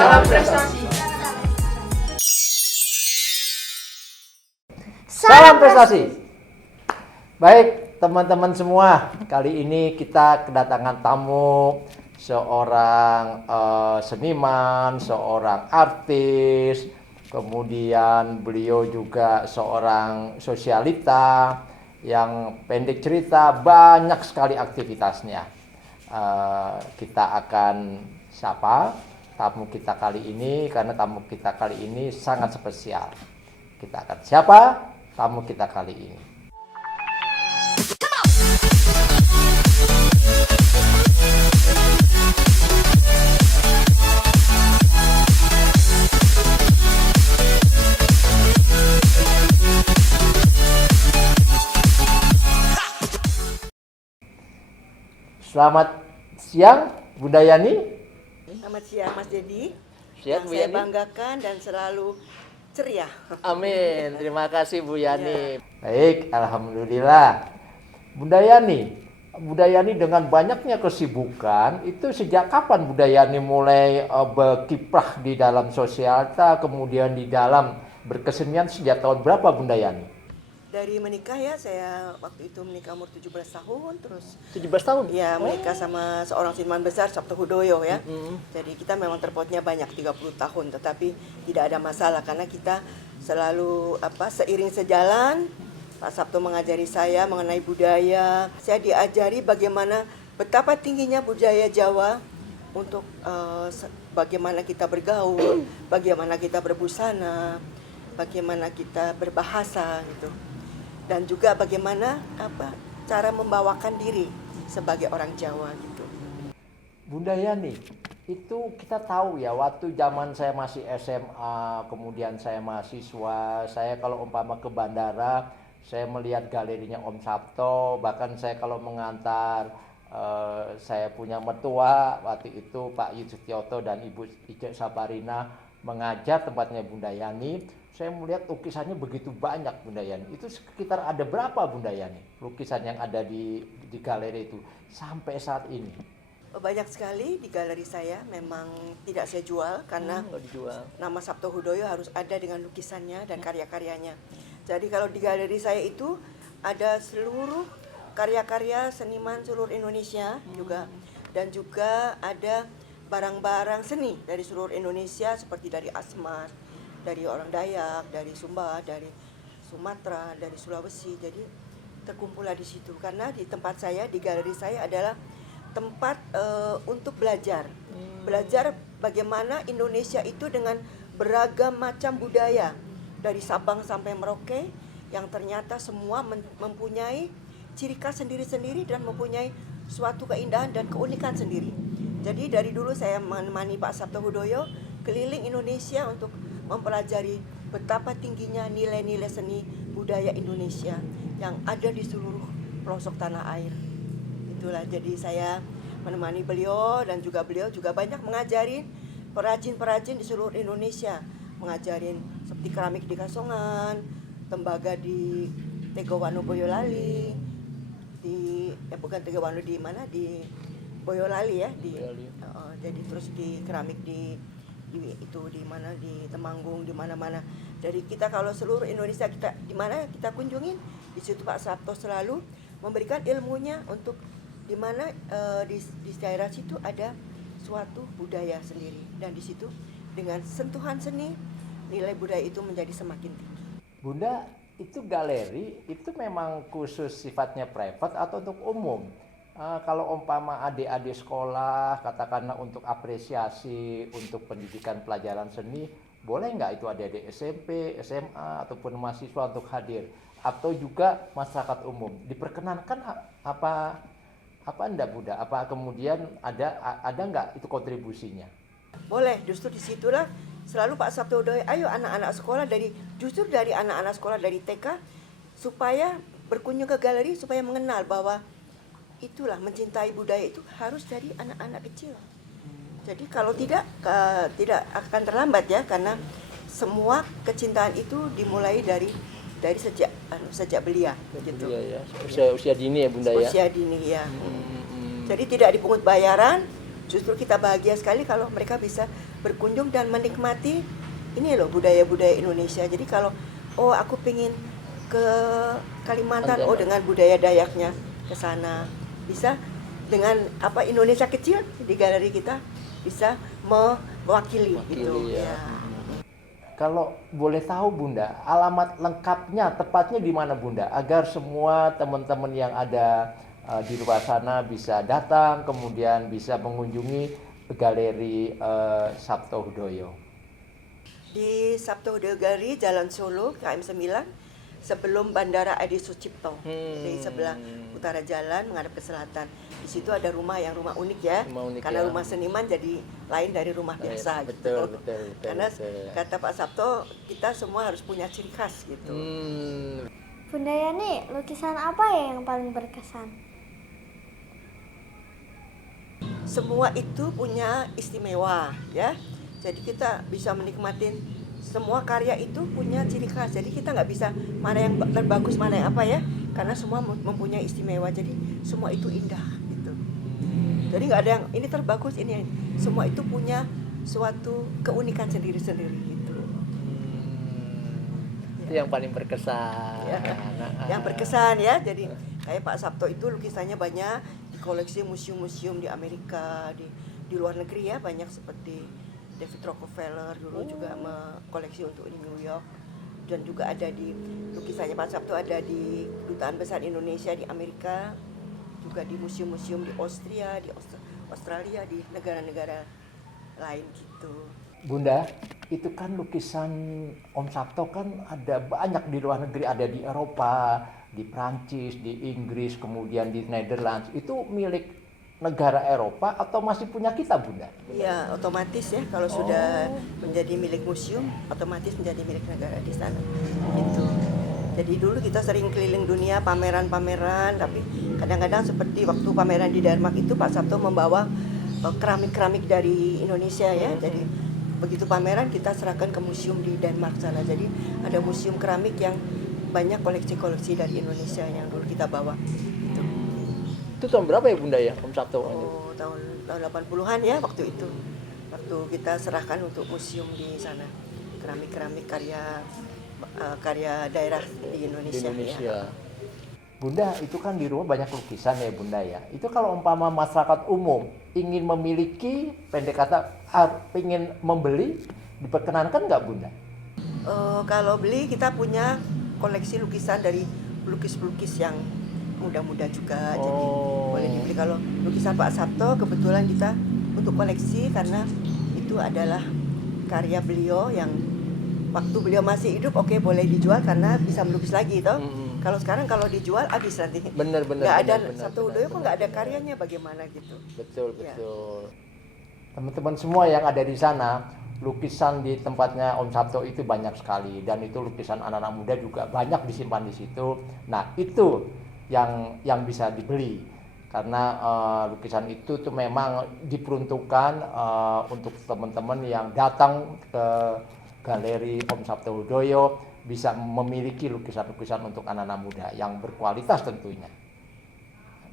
Salam prestasi. Salam prestasi. Baik, teman-teman semua, kali ini kita kedatangan tamu, seorang seniman, seorang artis, kemudian beliau juga seorang sosialita yang pendek cerita banyak sekali aktivitasnya. Kita akan sapa tamu kita kali ini karena tamu kita kali ini sangat spesial. Kita akan siapa tamu kita kali ini. Selamat siang, Bunda Yani. Selamat siang, Mas Dedi. Siang, Yang Bu saya Yani. banggakan dan selalu ceria. Amin. Terima kasih Bu Yani. Baik, alhamdulillah. Bunda Yani dengan banyaknya kesibukan, itu sejak kapan Bunda Yani mulai berkiprah di dalam sosialita, kemudian di dalam berkesenian sejak tahun berapa Bunda Yani? Dari menikah ya, saya waktu itu menikah umur 17 tahun, terus 17 tahun? ya menikah sama seorang seniman besar, Sabto Hudoyo ya. Mm-hmm. Jadi kita memang terpautnya banyak, 30 tahun, tetapi tidak ada masalah karena kita selalu seiring sejalan. Pak Sabto mengajari saya mengenai budaya. Saya diajari bagaimana betapa tingginya budaya Jawa untuk bagaimana kita bergaul, bagaimana kita berbusana, bagaimana kita berbahasa gitu. Dan juga bagaimana cara membawakan diri sebagai orang Jawa gitu. Bunda Yani, itu kita tahu ya waktu zaman saya masih SMA, kemudian saya mahasiswa, saya kalau umpama ke bandara, saya melihat galerinya Om Sabto, bahkan saya kalau mengantar saya punya mertua waktu itu Pak Yusuf Tioto dan Ibu Icek Saparina mengajar tempatnya Bunda Yani. Saya melihat lukisannya begitu banyak Bunda Yani. Itu sekitar ada berapa Bunda Yani lukisan yang ada di galeri itu sampai saat ini? Banyak sekali di galeri saya, memang tidak saya jual karena Dijual. nama Sabto Hudoyo harus ada dengan lukisannya dan karya-karyanya. Jadi kalau di galeri saya itu ada seluruh karya-karya seniman seluruh Indonesia juga, dan juga ada barang-barang seni dari seluruh Indonesia seperti dari Asmat, dari orang Dayak, dari Sumba, dari Sumatera, dari Sulawesi. Jadi terkumpullah di situ karena di tempat saya, di galeri saya adalah tempat untuk belajar. Belajar bagaimana Indonesia itu dengan beragam macam budaya dari Sabang sampai Merauke yang ternyata semua mempunyai ciri khas sendiri-sendiri dan mempunyai suatu keindahan dan keunikan sendiri. Jadi dari dulu saya menemani Pak Sabto Hudoyo keliling Indonesia untuk mempelajari betapa tingginya nilai-nilai seni budaya Indonesia yang ada di seluruh pelosok tanah air. Itulah, jadi saya menemani beliau dan juga beliau juga banyak mengajarin perajin-perajin di seluruh Indonesia, mengajarin seperti keramik di Kasongan, tembaga di Tegowano Boyolali, bukan Tegowano, di mana, di Boyolali ya, jadi terus di keramik di itu di mana, di Temanggung, di mana-mana. Jadi kita kalau seluruh Indonesia kita di mana kita kunjungin, di situ Pak Sabto selalu memberikan ilmunya untuk di mana di daerah situ ada suatu budaya sendiri, dan di situ dengan sentuhan seni nilai budaya itu menjadi semakin tinggi. Bunda, itu galeri itu memang khusus sifatnya private atau untuk umum? Kalau umpama adik-adik sekolah, katakanlah untuk apresiasi, untuk pendidikan pelajaran seni, boleh nggak itu adik-adik SMP, SMA, ataupun mahasiswa untuk hadir? Atau juga masyarakat umum? Diperkenankan apa enggak Bunda? Apa kemudian ada nggak itu kontribusinya? Boleh, justru disitulah selalu Pak Sabto Hudoyo, ayo anak-anak sekolah dari anak-anak sekolah dari TK supaya berkunjung ke galeri, supaya mengenal bahwa itulah mencintai budaya itu harus dari anak-anak kecil. Jadi kalau tidak akan terlambat ya, karena semua kecintaan itu dimulai dari sejak belia gitu. Iya ya, usia dini ya Bunda ya. Usia dini ya. Jadi tidak dipungut bayaran, justru kita bahagia sekali kalau mereka bisa berkunjung dan menikmati ini loh budaya-budaya Indonesia. Jadi kalau oh aku pengen ke Kalimantan, oh dengan budaya Dayaknya ke sana. Bisa dengan apa Indonesia kecil di galeri kita bisa mewakili gitu ya. ya. Kalau boleh tahu Bunda, alamat lengkapnya tepatnya di mana Bunda? Agar semua teman-teman yang ada di luar sana bisa datang, kemudian bisa mengunjungi galeri Sabto Hudoyo. Di Sabto Hudoyo Gallery, Jalan Solo, KM 9, sebelum Bandara Adi Sucipto. Di sebelah utara jalan menghadap ke selatan. Di situ ada rumah unik ya. Karena rumah seniman jadi lain dari rumah biasa Betul, gitu. betul. Karena kata Pak Sabto, kita semua harus punya ciri khas gitu. Bunda Yani, lukisan apa ya yang paling berkesan? Semua itu punya istimewa ya. Jadi kita bisa menikmatin semua karya itu punya ciri khas. Jadi kita nggak bisa mana yang terbagus mana yang apa ya, karena semua mempunyai istimewa. Jadi semua itu indah gitu. Jadi nggak ada yang ini terbagus ini. Semua itu punya suatu keunikan sendiri-sendiri gitu. Itu yang paling berkesan. Ya. Yang berkesan ya. Jadi kayak Pak Sabto itu lukisannya banyak di koleksi museum-museum di Amerika, di luar negeri ya, banyak seperti David Rockefeller dulu juga mengkoleksi untuk di New York, dan juga ada di lukisannya Pak Sabto ada di Kedutaan Besar Indonesia di Amerika, juga di museum-museum di Austria, di Australia, di negara-negara lain gitu. Bunda, itu kan lukisan Om Sabto kan ada banyak di luar negeri, ada di Eropa, di Prancis, di Inggris, kemudian di Netherlands. Itu milik negara Eropa atau masih punya kita, Bunda? Iya, otomatis ya kalau sudah menjadi milik museum, otomatis menjadi milik negara di sana. Gitu. Jadi dulu kita sering keliling dunia pameran-pameran, tapi kadang-kadang seperti waktu pameran di Denmark itu Pak Sabto membawa keramik-keramik dari Indonesia ya. Jadi begitu pameran kita serahkan ke museum di Denmark sana. Jadi ada museum keramik yang banyak koleksi-koleksi dari Indonesia yang dulu kita bawa. Gitu. Itu tahun berapa ya Bunda ya Om Sabto? Oh, tahun 80-an ya waktu itu. Waktu kita serahkan untuk museum di sana. Keramik-keramik karya daerah di Indonesia. Ya. Bunda, itu kan di rumah banyak lukisan ya Bunda ya. Itu kalau umpama masyarakat umum ingin memiliki, pendek kata, ingin membeli, diperkenankan nggak Bunda? Kalau beli kita punya koleksi lukisan dari pelukis-pelukis yang muda-muda juga, jadi boleh dibeli. Kalau lukisan Pak Sabto kebetulan kita untuk koleksi karena itu adalah karya beliau yang waktu beliau masih hidup, oke boleh dijual karena bisa melukis lagi toh. Kalau sekarang kalau dijual habis nanti. Bener. Nggak ada Sabto Hudoyo kok nggak ada karyanya bagaimana gitu. Betul. Teman-teman semua yang ada di sana, lukisan di tempatnya Om Sabto itu banyak sekali, dan itu lukisan anak-anak muda juga banyak disimpan di situ. Nah itu yang bisa dibeli karena lukisan itu tuh memang diperuntukkan untuk teman-teman yang datang ke galeri Om Sabto Hudoyo bisa memiliki lukisan-lukisan untuk anak-anak muda yang berkualitas tentunya.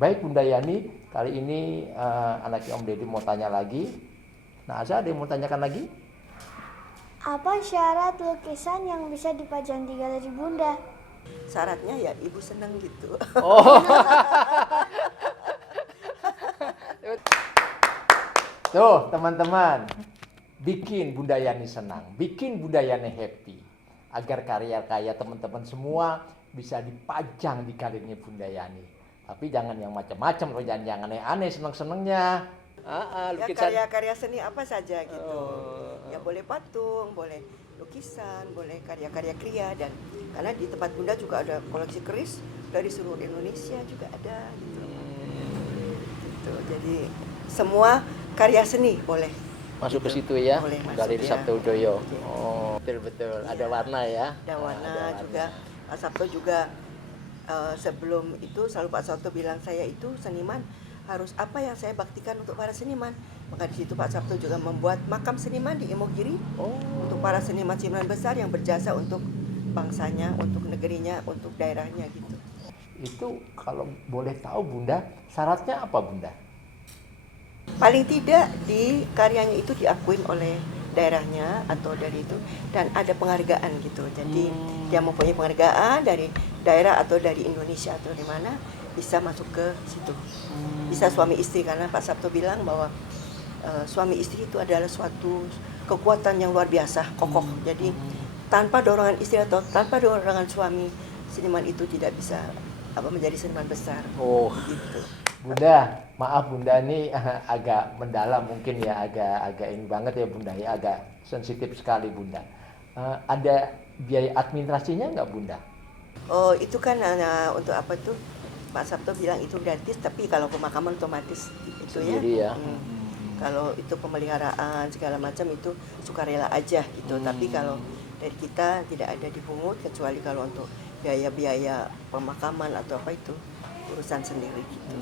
Baik Bunda Yani, kali ini anaknya Om Deddy mau tanya lagi. Nah, ada yang mau tanyakan lagi? Apa syarat lukisan yang bisa dipajang di galeri Bunda? Syaratnya ya ibu senang gitu. Tuh teman-teman, bikin Bunda Yani senang, bikin Bunda Yani happy, agar karya-karya teman-teman semua bisa dipajang di galerinya Bunda Yani. Tapi jangan yang macam-macam, loh, jangan yang aneh-aneh seneng-senengnya. Ya, karya-karya seni apa saja gitu. Ya boleh patung, boleh lukisan, boleh karya-karya kriya, dan karena di tempat Bunda juga ada koleksi keris dari seluruh Indonesia juga ada gitu. Gitu. Jadi semua karya seni boleh masuk ke situ ya, boleh masuk, Galeri ya. Sabto Hudoyo. Oh, betul. Ya. Ada warna ya. Ada warna Ada juga. Pak Sabto juga sebelum itu selalu Pak Sabto bilang saya itu seniman harus apa yang saya baktikan untuk para seniman. Maka di situ Pak Sabto juga membuat makam seniman di Imogiri untuk para seniman-seniman besar yang berjasa untuk bangsanya, untuk negerinya, untuk daerahnya gitu. Itu kalau boleh tahu Bunda, syaratnya apa Bunda? paling tidak di karyanya itu diakuin oleh daerahnya atau dari itu, dan ada penghargaan gitu. Jadi dia mempunyai penghargaan dari daerah atau dari Indonesia atau di mana, bisa masuk ke situ. Bisa suami istri, karena Pak Sabto bilang bahwa suami istri itu adalah suatu kekuatan yang luar biasa, kokoh. Jadi tanpa dorongan istri atau tanpa dorongan suami, seniman itu tidak bisa menjadi seniman besar. Oh, gitu. Bunda, maaf Bunda ini agak mendalam mungkin ya, agak ini banget ya Bunda ya, agak sensitif sekali Bunda. Ada biaya administrasinya nggak Bunda? Oh, itu kan untuk apa tuh? Pak Sabto bilang itu gratis, tapi kalau pemakaman otomatis itu Sendiri ya. Kalau itu pemeliharaan segala macam itu sukarela aja gitu. Tapi kalau dari kita tidak ada dipungut, kecuali kalau untuk biaya-biaya pemakaman atau apa itu urusan sendiri gitu.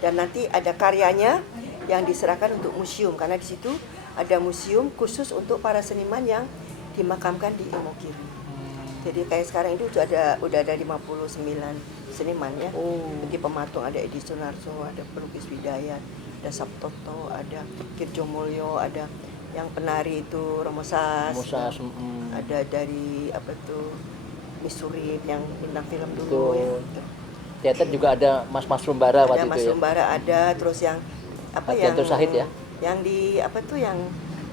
Dan nanti ada karyanya yang diserahkan untuk museum, karena di situ ada museum khusus untuk para seniman yang dimakamkan di Ilmokiri. Jadi kayak sekarang itu udah ada 59 seniman ya. Jadi pematung ada Edi Sunarso, ada pelukis Widayat, ada Sabtoto, ada Kirjo Mulyo, ada yang penari itu Romo Sas, ada dari apa tuh Misurip yang bintang film dulu ya. Teater juga ada Mas Rumbara waktu itu ya. Mas Rumbara ada, terus yang apa yang Adianto Sahid ya. Yang di apa tuh yang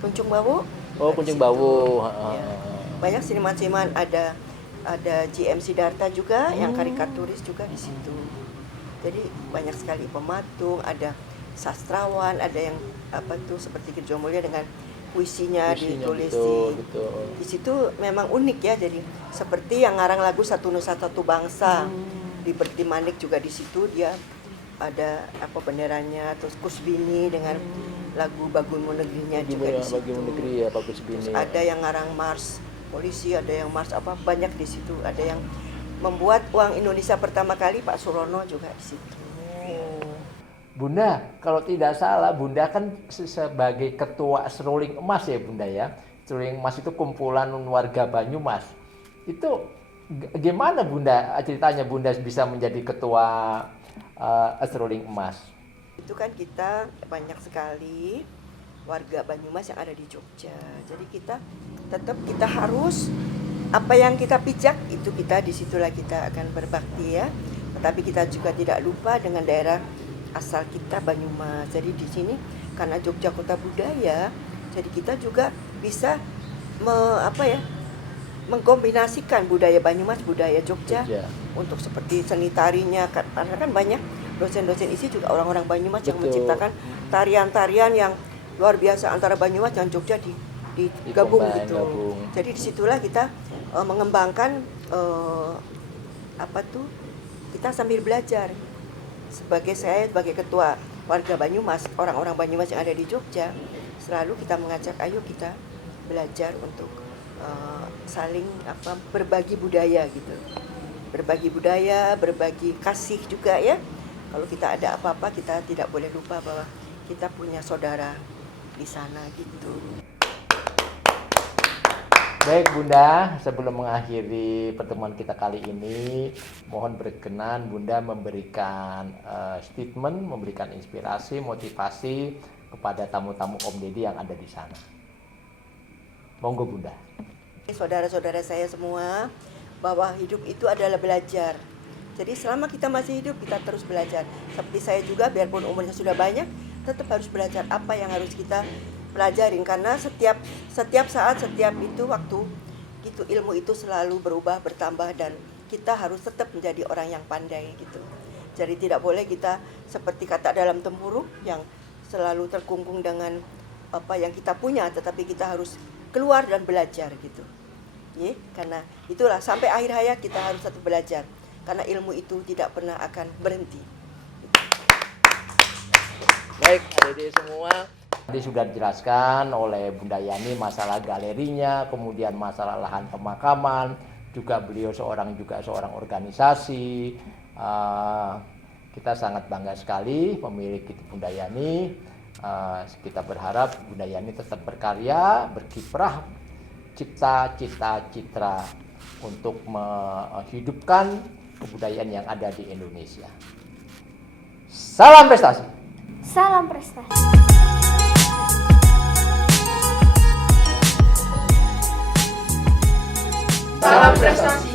Kuncung Bawu. Oh, Kuncung Bawu. Ya. Banyak seniman-seniman, ada GM Siddhartha juga yang karikaturis juga di situ. Jadi banyak sekali pematung, ada sastrawan, ada yang apa tuh seperti Kirjo Mulya dengan puisinya ditulis di situ memang unik ya. Jadi seperti yang ngarang lagu Satu Nusa Satu Bangsa, Liberty Manik juga di situ dia ada apa benderanya, terus Kusbini dengan lagu Bagunmu Negerinya juga di situ. Bagunmu Negeri ya, Pak Kusbini. Ada yang ngarang Mars Polisi, ada yang Mars apa banyak di situ. Ada yang membuat uang Indonesia pertama kali Pak Surono juga di situ. Bunda, kalau tidak salah Bunda kan sebagai ketua Seruling Emas ya Bunda ya. Seruling Emas itu kumpulan warga Banyumas. Itu gimana Bunda ceritanya Bunda bisa menjadi ketua Seruling Emas? Itu kan kita banyak sekali warga Banyumas yang ada di Jogja. Jadi kita harus apa yang kita pijak itu kita disitulah kita akan berbakti ya. Tetapi kita juga tidak lupa dengan daerah asal kita Banyumas. Jadi di sini karena Jogja kota budaya, jadi kita juga bisa mengkombinasikan budaya Banyumas, budaya Jogja. Untuk seperti seni tarinya, karena kan banyak dosen-dosen isi juga orang-orang Banyumas yang menciptakan tarian-tarian yang luar biasa antara Banyumas dan Jogja digabung gitu. Jadi disitulah kita mengembangkan kita sambil belajar. Saya sebagai ketua warga Banyumas, orang-orang Banyumas yang ada di Jogja, selalu kita mengajak ayo kita belajar untuk saling berbagi budaya gitu. Berbagi budaya, berbagi kasih juga ya. Kalau kita ada apa-apa kita tidak boleh lupa bahwa kita punya saudara di sana gitu. Baik Bunda, sebelum mengakhiri pertemuan kita kali ini, mohon berkenan Bunda memberikan statement, memberikan inspirasi, motivasi kepada tamu-tamu Om Deddy yang ada di sana. Monggo Bunda. Saudara-saudara saya semua, bahwa hidup itu adalah belajar. Jadi selama kita masih hidup, kita terus belajar. Seperti saya juga, biarpun umurnya sudah banyak, tetap harus belajar apa yang harus kita pelajarin, karena setiap saat, setiap itu waktu gitu ilmu itu selalu berubah, bertambah, dan kita harus tetap menjadi orang yang pandai gitu. Jadi tidak boleh kita seperti kata dalam tempurung yang selalu terkungkung dengan apa yang kita punya, tetapi kita harus keluar dan belajar gitu. Ya, karena itulah sampai akhir hayat kita harus tetap belajar, karena ilmu itu tidak pernah akan berhenti. Baik, adik-adik semua. Tadi sudah dijelaskan oleh Bunda Yani masalah galerinya, kemudian masalah lahan pemakaman, juga beliau seorang organisasi. Kita sangat bangga sekali memiliki Bunda Yani. Kita berharap Bunda Yani tetap berkarya, berkiprah, cita-cita untuk menghidupkan kebudayaan yang ada di Indonesia. Salam prestasi. Salam prestasi. Salam prestasi.